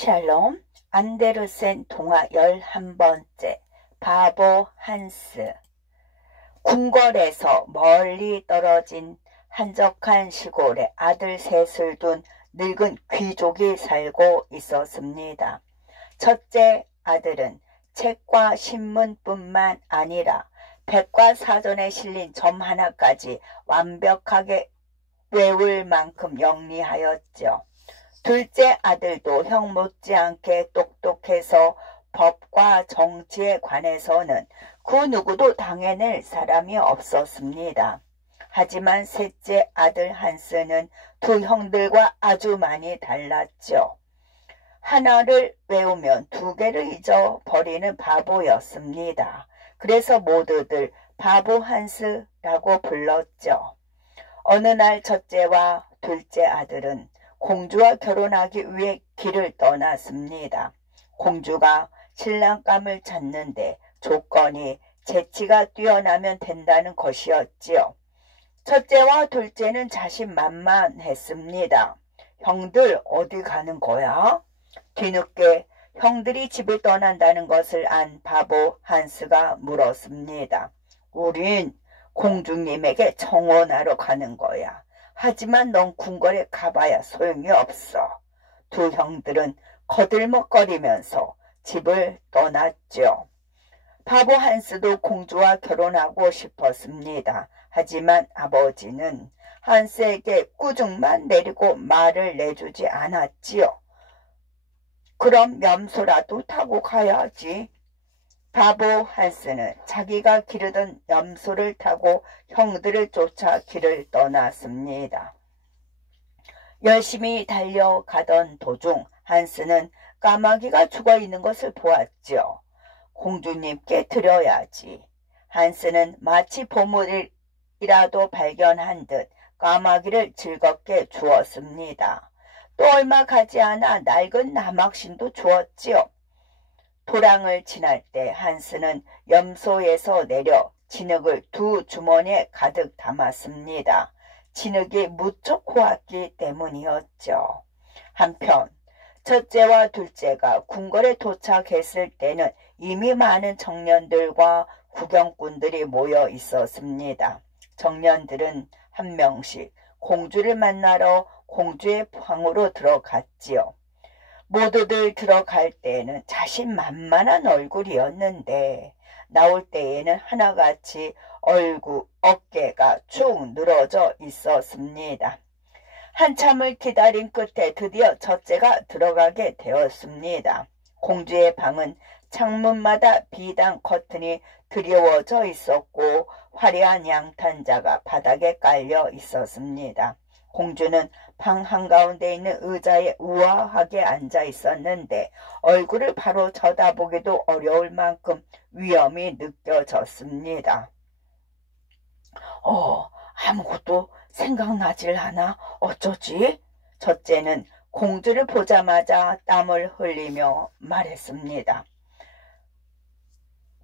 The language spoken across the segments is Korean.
샬롬, 안데르센 동화 11번째, 바보 한스. 궁궐에서 멀리 떨어진 한적한 시골에 아들 셋을 둔 늙은 귀족이 살고 있었습니다. 첫째 아들은 책과 신문뿐만 아니라 백과사전에 실린 점 하나까지 완벽하게 외울 만큼 영리하였죠. 둘째 아들도 형 못지않게 똑똑해서 법과 정치에 관해서는 그 누구도 당해낼 사람이 없었습니다. 하지만 셋째 아들 한스는 두 형들과 아주 많이 달랐죠. 하나를 외우면 두 개를 잊어버리는 바보였습니다. 그래서 모두들 바보 한스라고 불렀죠. 어느 날 첫째와 둘째 아들은 공주와 결혼하기 위해 길을 떠났습니다. 공주가 신랑감을 찾는데 조건이 재치가 뛰어나면 된다는 것이었지요. 첫째와 둘째는 자신만만했습니다. 형들 어디 가는 거야? 뒤늦게 형들이 집을 떠난다는 것을 안 바보 한스가 물었습니다. 우린 공주님에게 청혼하러 가는 거야. 하지만 넌 궁궐에 가봐야 소용이 없어. 두 형들은 거들먹거리면서 집을 떠났죠. 바보 한스도 공주와 결혼하고 싶었습니다. 하지만 아버지는 한스에게 꾸중만 내리고 말을 내주지 않았지요. 그럼 염소라도 타고 가야지. 바보 한스는 자기가 기르던 염소를 타고 형들을 쫓아 길을 떠났습니다. 열심히 달려가던 도중 한스는 까마귀가 죽어있는 것을 보았죠. 공주님께 드려야지. 한스는 마치 보물이라도 발견한 듯 까마귀를 즐겁게 주었습니다. 또 얼마 가지 않아 낡은 나막신도 주었지요. 도랑을 지날 때 한스는 염소에서 내려 진흙을 두 주머니에 가득 담았습니다. 진흙이 무척 고왔기 때문이었죠. 한편 첫째와 둘째가 궁궐에 도착했을 때는 이미 많은 청년들과 구경꾼들이 모여 있었습니다. 청년들은 한 명씩 공주를 만나러 공주의 방으로 들어갔지요. 모두들 들어갈 때에는 자신만만한 얼굴이었는데 나올 때에는 하나같이 어깨가 축 늘어져 있었습니다. 한참을 기다린 끝에 드디어 첫째가 들어가게 되었습니다. 공주의 방은 창문마다 비단 커튼이 드리워져 있었고 화려한 양탄자가 바닥에 깔려 있었습니다. 공주는 방 한가운데 있는 의자에 우아하게 앉아 있었는데 얼굴을 바로 쳐다보기도 어려울 만큼 위험이 느껴졌습니다. 아무것도 생각나질 않아. 어쩌지? 첫째는 공주를 보자마자 땀을 흘리며 말했습니다.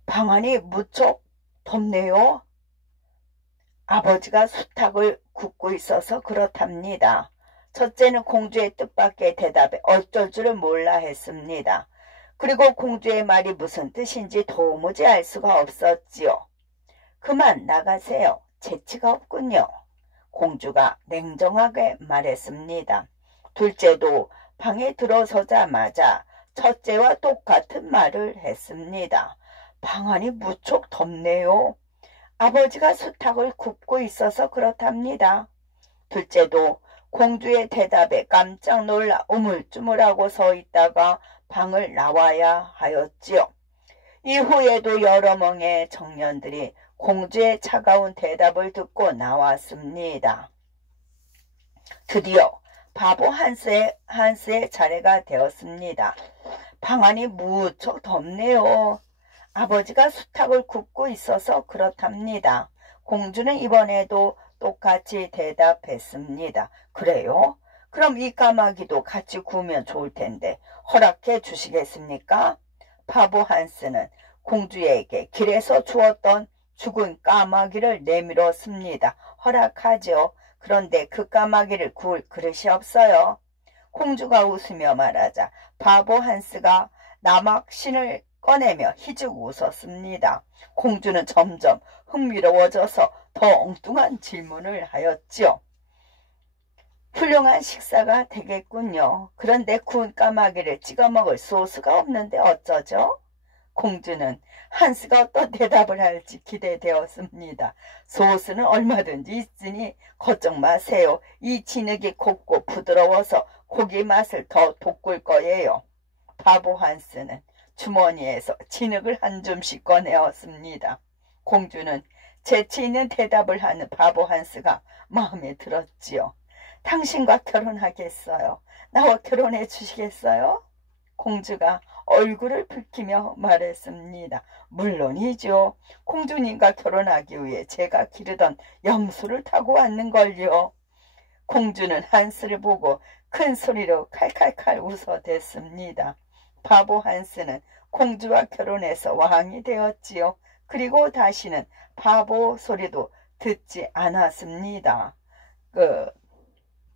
방 안이 무척 덥네요. 아버지가 수탉을 굽고 있어서 그렇답니다. 첫째는 공주의 뜻밖의 대답에 어쩔 줄을 몰라 했습니다. 그리고 공주의 말이 무슨 뜻인지 도무지 알 수가 없었지요. 그만 나가세요. 재치가 없군요. 공주가 냉정하게 말했습니다. 둘째도 방에 들어서자마자 첫째와 똑같은 말을 했습니다. 방 안이 무척 덥네요. 아버지가 수탉을 굽고 있어서 그렇답니다. 둘째도 공주의 대답에 깜짝 놀라 우물쭈물하고 서 있다가 방을 나와야 하였지요. 이후에도 여러 명의 청년들이 공주의 차가운 대답을 듣고 나왔습니다. 드디어 바보 한스의 차례가 되었습니다. 방 안이 무척 덥네요. 아버지가 수탉을 굽고 있어서 그렇답니다. 공주는 이번에도 똑같이 대답했습니다. 그래요? 그럼 이 까마귀도 같이 구우면 좋을 텐데 허락해 주시겠습니까? 바보 한스는 공주에게 길에서 주었던 죽은 까마귀를 내밀었습니다. 허락하죠. 그런데 그 까마귀를 구울 그릇이 없어요. 공주가 웃으며 말하자 바보 한스가 나막신을 꺼내며 희죽 웃었습니다. 공주는 점점 흥미로워져서 더 엉뚱한 질문을 하였지요. 훌륭한 식사가 되겠군요. 그런데 구운 까마귀를 찍어 먹을 소스가 없는데 어쩌죠? 공주는 한스가 어떤 대답을 할지 기대되었습니다. 소스는 얼마든지 있으니 걱정 마세요. 이 진흙이 곱고 부드러워서 고기 맛을 더 돋굴 거예요. 바보 한스는 주머니에서 진흙을 한 줌씩 꺼내었습니다. 공주는 재치 있는 대답을 하는 바보 한스가 마음에 들었지요. 당신과 결혼하겠어요. 나와 결혼해 주시겠어요? 공주가 얼굴을 붉히며 말했습니다. 물론이죠. 공주님과 결혼하기 위해 제가 기르던 염소를 타고 왔는걸요. 공주는 한스를 보고 큰 소리로 칼칼칼 웃어댔습니다. 바보 한스는 공주와 결혼해서 왕이 되었지요. 그리고 다시는 바보 소리도 듣지 않았습니다.